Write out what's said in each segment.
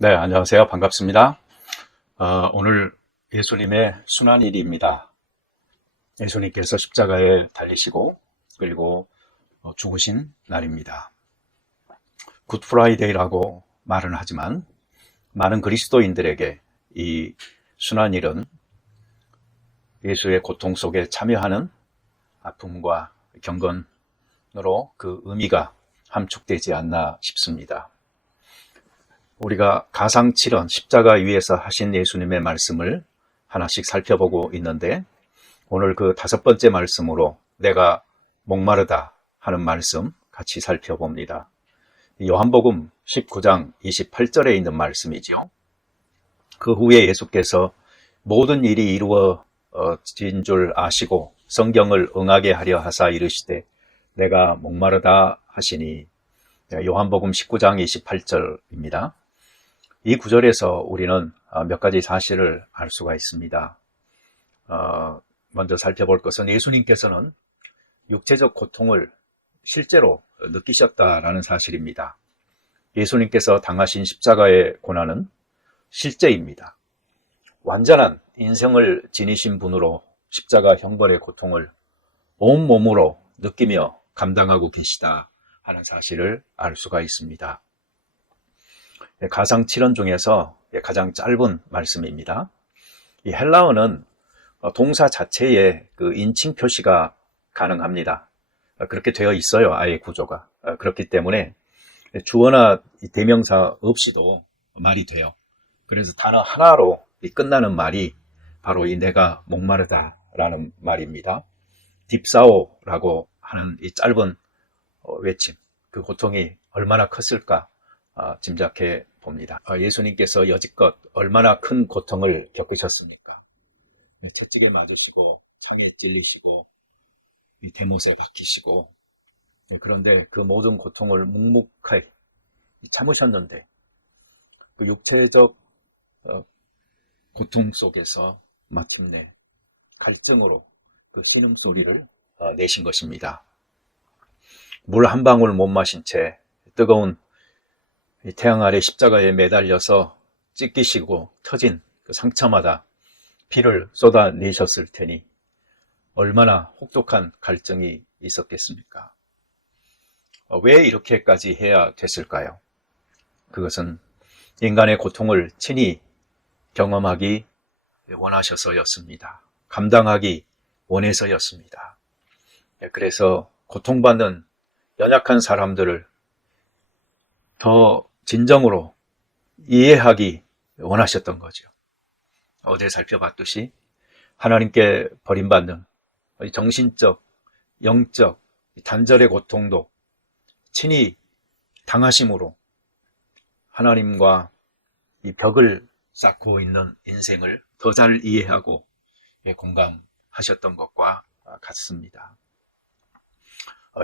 네, 안녕하세요. 반갑습니다. 오늘 예수님의 순환일입니다. 예수님께서 십자가에 달리시고 그리고 죽으신 날입니다. 굿 프라이데이라고 말은 하지만 많은 그리스도인들에게 이 순환일은 예수의 고통 속에 참여하는 아픔과 경건으로 그 의미가 함축되지 않나 싶습니다. 우리가 가상칠언 십자가 위에서 하신 예수님의 말씀을 하나씩 살펴보고 있는데, 오늘 그 5번째 말씀으로 내가 목마르다 하는 말씀 같이 살펴봅니다. 요한복음 19장 28절에 있는 말씀이죠. 그 후에 예수께서 모든 일이 이루어진 줄 아시고 성경을 응하게 하려 하사 이르시되 내가 목마르다 하시니, 요한복음 19장 28절입니다. 이 구절에서 우리는 몇 가지 사실을 알 수가 있습니다. 먼저 살펴볼 것은 예수님께서는 육체적 고통을 실제로 느끼셨다라는 사실입니다. 예수님께서 당하신 십자가의 고난은 실제입니다. 완전한 인생을 지니신 분으로 십자가 형벌의 고통을 온몸으로 느끼며 감당하고 계시다 하는 사실을 알 수가 있습니다. 가상칠언 중에서 가장 짧은 말씀입니다. 이 헬라어는 동사 자체에 그 인칭 표시가 가능합니다. 그렇게 되어 있어요. 아예 구조가. 그렇기 때문에 주어나 대명사 없이도 말이 돼요. 그래서 단어 하나로 끝나는 말이 바로 이 내가 목마르다라는 말입니다. 딥사오라고 하는 이 짧은 외침, 그 고통이 얼마나 컸을까 짐작해 봅니다. 예수님께서 여지껏 얼마나 큰 고통을 겪으셨습니까? 채찍에 맞으시고 창에 찔리시고 대못에 박히시고, 그런데 그 모든 고통을 묵묵하게 참으셨는데 그 육체적 고통 속에서 마침내 갈증으로 그 신음소리를 내신 것입니다. 물 한 방울 못 마신 채 뜨거운 태양 아래 십자가에 매달려서 찢기시고 터진 그 상처마다 피를 쏟아내셨을 테니 얼마나 혹독한 갈증이 있었겠습니까? 왜 이렇게까지 해야 됐을까요? 그것은 인간의 고통을 친히 경험하기 원하셔서였습니다. 감당하기 원해서였습니다. 그래서 고통받는 연약한 사람들을 더 진정으로 이해하기 원하셨던 거죠. 어제 살펴봤듯이 하나님께 버림받는 정신적, 영적, 단절의 고통도 친히 당하심으로 하나님과 이 벽을 쌓고 있는 인생을 더 잘 이해하고 공감하셨던 것과 같습니다.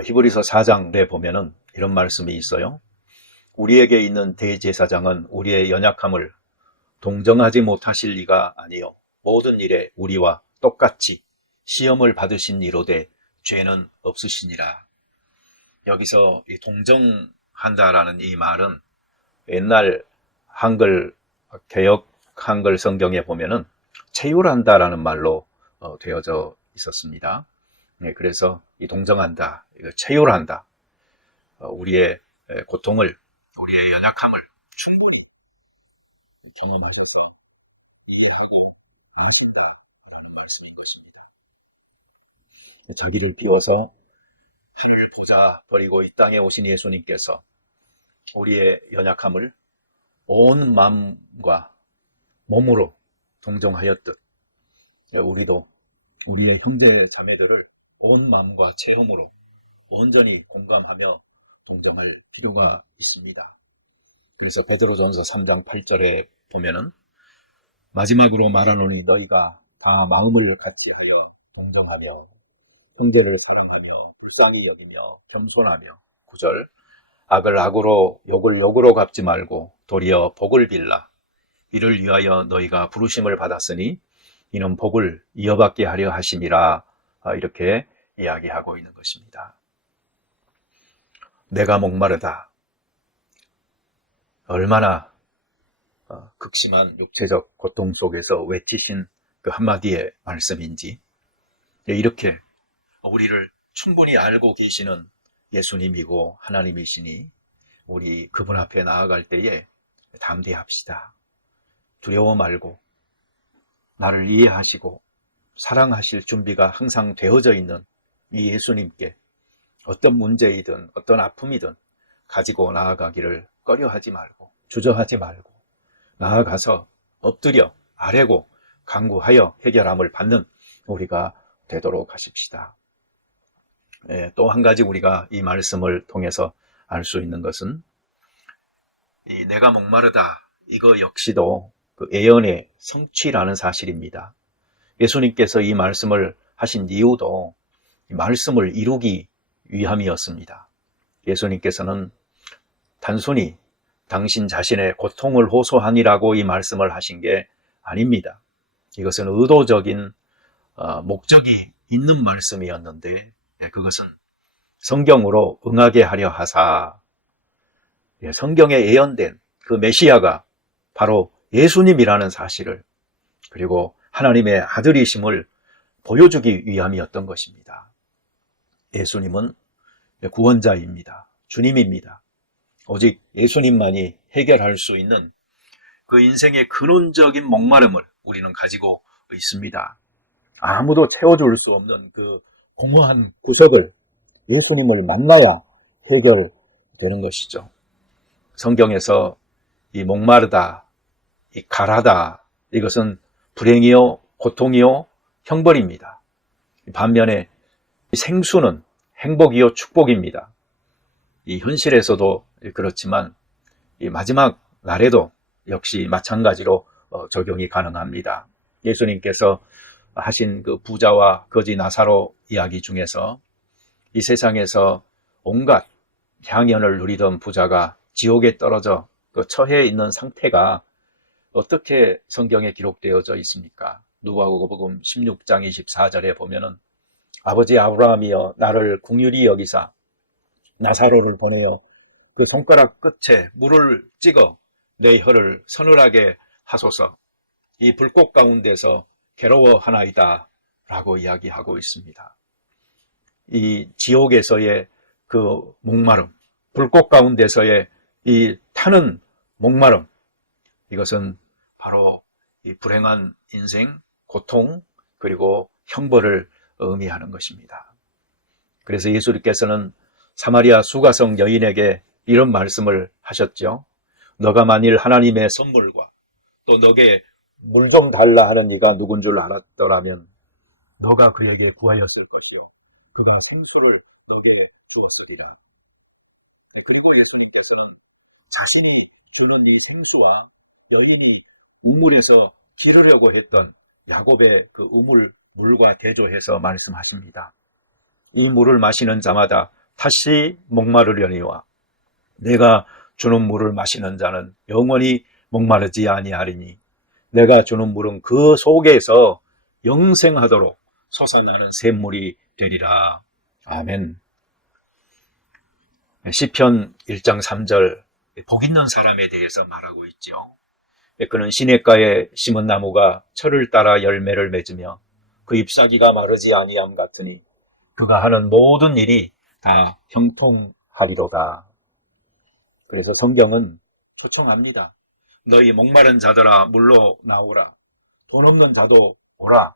히브리서 4장에 보면은 이런 말씀이 있어요. 우리에게 있는 대제사장은 우리의 연약함을 동정하지 못하실 리가 아니요 모든 일에 우리와 똑같이 시험을 받으신 이로되 죄는 없으시니라. 여기서 이 동정한다라는 이 말은 옛날 한글 개역 한글 성경에 보면은 체휼한다라는 말로 되어져 있었습니다. 그래서 이 동정한다, 체휼한다, 우리의 고통을, 우리의 연약함을 충분히 경험하려고 이해하고 안다라는 말씀인 것입니다. 자기를 비워서 하늘을 보자 버리고 이 땅에 오신 예수님께서 우리의 연약함을 온 마음과 몸으로 동정하였듯, 우리도 우리의 형제 자매들을 온 마음과 체험으로 온전히 공감하며 동정할 필요가 있습니다. 그래서 베드로전서 3장 8절에 보면은 마지막으로 말하노니 너희가 다 마음을 같이하여 동정하며 형제를 사랑하며 불쌍히 여기며 겸손하며, 9절, 악을 악으로 욕을 욕으로 갚지 말고 도리어 복을 빌라. 이를 위하여 너희가 부르심을 받았으니 이는 복을 이어받게 하려 하심이라. 이렇게 이야기하고 있는 것입니다. 내가 목마르다. 얼마나 극심한 육체적 고통 속에서 외치신 그 한마디의 말씀인지, 이렇게 우리를 충분히 알고 계시는 예수님이고 하나님이시니 우리 그분 앞에 나아갈 때에 담대합시다. 두려워 말고 나를 이해하시고 사랑하실 준비가 항상 되어져 있는 이 예수님께 어떤 문제이든 어떤 아픔이든 가지고 나아가기를 꺼려하지 말고 주저하지 말고 나아가서 엎드려 아뢰고 간구하여 해결함을 받는 우리가 되도록 하십시다. 또 한 가지 우리가 이 말씀을 통해서 알 수 있는 것은 이 내가 목마르다 이거 역시도 그 예언의 성취라는 사실입니다. 예수님께서 이 말씀을 하신 이유도 이 말씀을 이루기 위함이었습니다. 예수님께서는 단순히 당신 자신의 고통을 호소하니라고 이 말씀을 하신 게 아닙니다. 이것은 의도적인 목적이 있는 말씀이었는데 그것은 성경으로 응하게 하려 하사 성경에 예언된 그 메시아가 바로 예수님이라는 사실을 그리고 하나님의 아들이심을 보여주기 위함이었던 것입니다. 예수님은 구원자입니다. 주님입니다. 오직 예수님만이 해결할 수 있는 그 인생의 근원적인 목마름을 우리는 가지고 있습니다. 아무도 채워줄 수 없는 그 공허한 구석을 예수님을 만나야 해결되는 것이죠. 성경에서 이 목마르다, 이 가라다 이것은 불행이요, 고통이요, 형벌입니다. 반면에 생수는 행복이요, 축복입니다. 이 현실에서도 그렇지만 이 마지막 날에도 역시 마찬가지로 적용이 가능합니다. 예수님께서 하신 그 부자와 거지 나사로 이야기 중에서 이 세상에서 온갖 향연을 누리던 부자가 지옥에 떨어져 그 처해 있는 상태가 어떻게 성경에 기록되어져 있습니까? 누가복음 16장 24절에 보면은 아버지 아브라함이여 나를 긍휼히 여기사 나사로를 보내어 그 손가락 끝에 물을 찍어 내 혀를 서늘하게 하소서 이 불꽃 가운데서 괴로워하나이다 라고 이야기하고 있습니다. 이 지옥에서의 그 목마름, 불꽃 가운데서의 이 타는 목마름, 이것은 바로 이 불행한 인생, 고통, 그리고 형벌을 의미하는 것입니다. 그래서 예수님께서는 사마리아 수가성 여인에게 이런 말씀을 하셨죠. 너가 만일 하나님의 선물과 또 너게 물 좀 달라 하는 이가 누군 줄 알았더라면 너가 그에게 구하였을 것이요 그가 생수를 너게 주었으리라. 그리고 예수님께서는 자신이 주는 이 생수와 여인이 우물에서 기르려고 했던 야곱의 그 우물 물과 대조해서 말씀하십니다. 이 물을 마시는 자마다 다시 목마르려니와 내가 주는 물을 마시는 자는 영원히 목마르지 아니하리니 내가 주는 물은 그 속에서 영생하도록 솟아나는 샘물이 되리라. 아멘. 시편 1장 3절 복 있는 사람에 대해서 말하고 있죠. 그는 시냇가에 심은 나무가 철을 따라 열매를 맺으며 그 잎사귀가 마르지 아니함 같으니 그가 하는 모든 일이 다 형통하리로다. 그래서 성경은 초청합니다. 너희 목마른 자들아 물로 나오라. 돈 없는 자도 오라.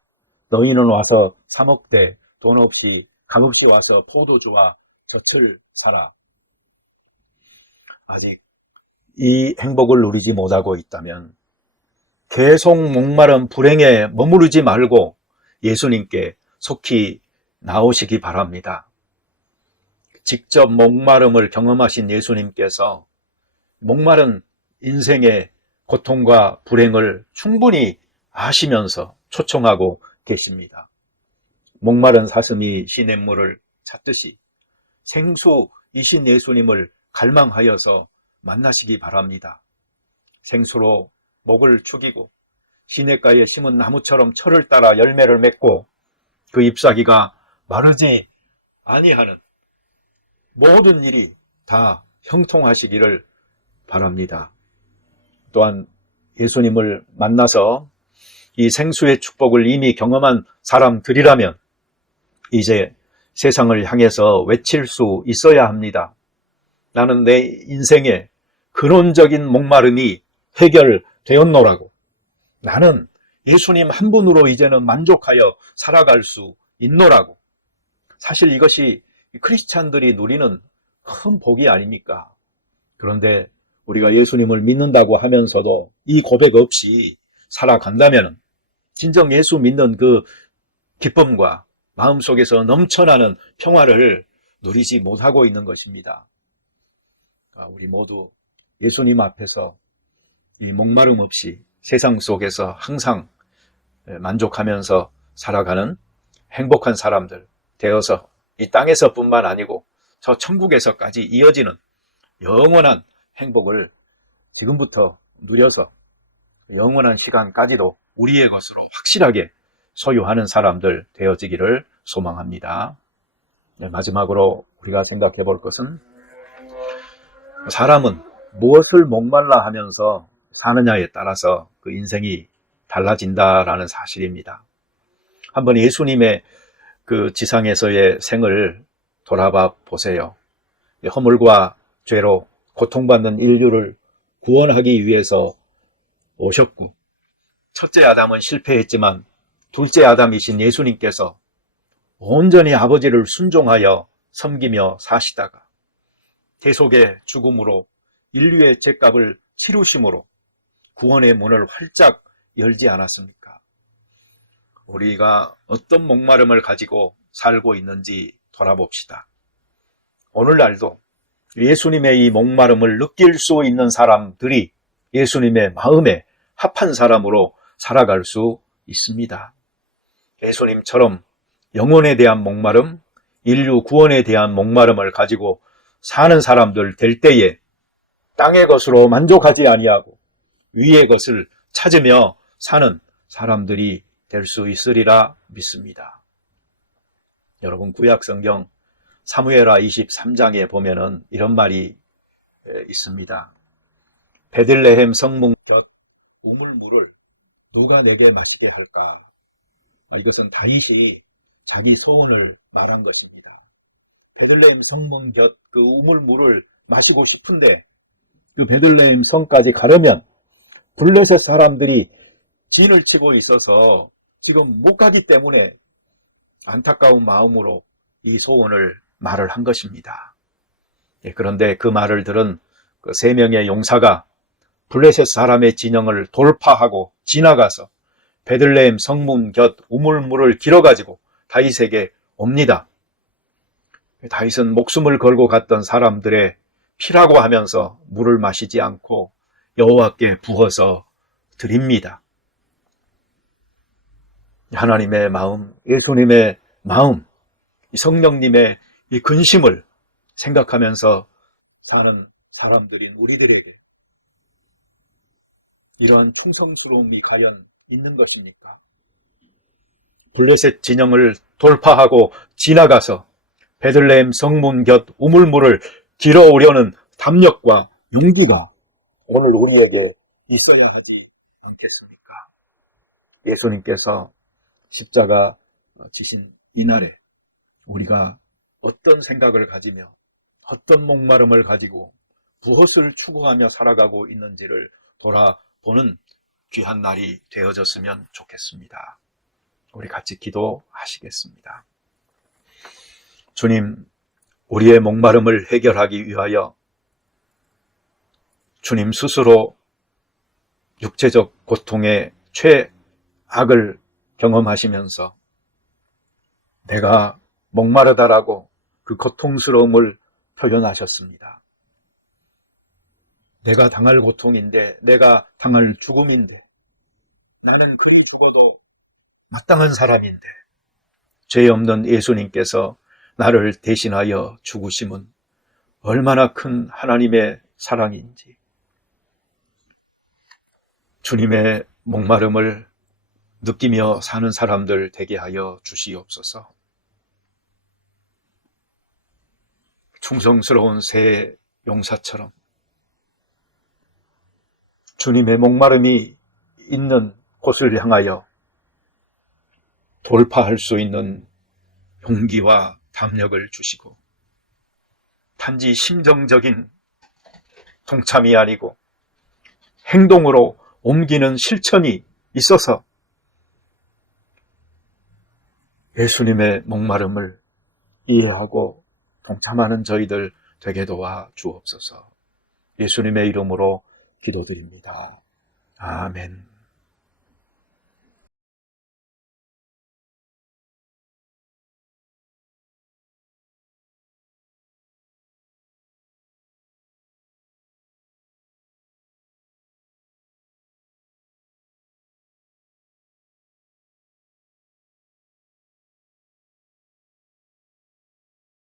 너희는 와서 사 먹되 돈 없이 값없이 와서 포도주와 젖을 사라. 아직 이 행복을 누리지 못하고 있다면 계속 목마른 불행에 머무르지 말고 예수님께 속히 나오시기 바랍니다. 직접 목마름을 경험하신 예수님께서 목마른 인생의 고통과 불행을 충분히 아시면서 초청하고 계십니다. 목마른 사슴이 시냇물을 찾듯이 생수이신 예수님을 갈망하여서 만나시기 바랍니다. 생수로 목을 축이고 시냇가에 심은 나무처럼 철을 따라 열매를 맺고 그 잎사귀가 마르지 아니하는 모든 일이 다 형통하시기를 바랍니다. 또한 예수님을 만나서 이 생수의 축복을 이미 경험한 사람들이라면 이제 세상을 향해서 외칠 수 있어야 합니다. 나는 내 인생의 근원적인 목마름이 해결되었노라고. 나는 예수님 한 분으로 이제는 만족하여 살아갈 수 있노라고. 사실 이것이 크리스찬들이 누리는 큰 복이 아닙니까? 그런데 우리가 예수님을 믿는다고 하면서도 이 고백 없이 살아간다면 진정 예수 믿는 그 기쁨과 마음속에서 넘쳐나는 평화를 누리지 못하고 있는 것입니다. 우리 모두 예수님 앞에서 이 목마름 없이 세상 속에서 항상 만족하면서 살아가는 행복한 사람들 되어서 이 땅에서뿐만 아니고 저 천국에서까지 이어지는 영원한 행복을 지금부터 누려서 영원한 시간까지도 우리의 것으로 확실하게 소유하는 사람들 되어지기를 소망합니다. 마지막으로 우리가 생각해 볼 것은 사람은 무엇을 목말라 하면서 사느냐에 따라서 그 인생이 달라진다라는 사실입니다. 한번 예수님의 그 지상에서의 생을 돌아봐 보세요. 허물과 죄로 고통받는 인류를 구원하기 위해서 오셨고, 첫째 아담은 실패했지만 둘째 아담이신 예수님께서 온전히 아버지를 순종하여 섬기며 사시다가 대속의 죽음으로 인류의 죄값을 치루심으로 구원의 문을 활짝 열지 않았습니까? 우리가 어떤 목마름을 가지고 살고 있는지 돌아봅시다. 오늘날도 예수님의 이 목마름을 느낄 수 있는 사람들이 예수님의 마음에 합한 사람으로 살아갈 수 있습니다. 예수님처럼 영혼에 대한 목마름, 인류 구원에 대한 목마름을 가지고 사는 사람들 될 때에 땅의 것으로 만족하지 아니하고 위의 것을 찾으며 사는 사람들이 될 수 있으리라 믿습니다. 여러분, 구약성경 사무엘하 23장에 보면은 이런 말이 있습니다. 베들레헴 성문 곁 우물물을 누가 내게 마시게 할까? 이것은 다윗이 자기 소원을 말한 것입니다. 베들레헴 성문 곁 그 우물물을 마시고 싶은데 그 베들레헴 성까지 가려면 블레셋 사람들이 진을 치고 있어서 지금 못 가기 때문에 안타까운 마음으로 이 소원을 말을 한 것입니다. 그런데 그 말을 들은 그 3명의 용사가 블레셋 사람의 진영을 돌파하고 지나가서 베들레헴 성문 곁 우물물을 길어가지고 다윗에게 옵니다. 다윗은 목숨을 걸고 갔던 사람들의 피라고 하면서 물을 마시지 않고 여호와께 부어서 드립니다. 하나님의 마음, 예수님의 마음, 성령님의 이 근심을 생각하면서 사는 사람들인 우리들에게 이러한 충성스러움이 과연 있는 것입니까? 블레셋 진영을 돌파하고 지나가서 베들레헴 성문 곁 우물물을 길어오려는 담력과 용기가 오늘 우리에게 있어야 하지 않겠습니까? 예수님께서 십자가 지신 이날에 우리가 어떤 생각을 가지며 어떤 목마름을 가지고 무엇을 추구하며 살아가고 있는지를 돌아보는 귀한 날이 되어졌으면 좋겠습니다. 우리 같이 기도하시겠습니다. 주님, 우리의 목마름을 해결하기 위하여 주님 스스로 육체적 고통의 최악을 경험하시면서 내가 목마르다라고 그 고통스러움을 표현하셨습니다. 내가 당할 고통인데, 내가 당할 죽음인데, 나는 그리 죽어도 마땅한 사람인데, 죄 없는 예수님께서 나를 대신하여 죽으심은 얼마나 큰 하나님의 사랑인지, 주님의 목마름을 느끼며 사는 사람들 되게 하여 주시옵소서. 충성스러운 새 용사처럼 주님의 목마름이 있는 곳을 향하여 돌파할 수 있는 용기와 담력을 주시고, 단지 심정적인 동참이 아니고 행동으로 옮기는 실천이 있어서 예수님의 목마름을 이해하고 동참하는 저희들 되게 도와 주옵소서. 예수님의 이름으로 기도드립니다. 아멘.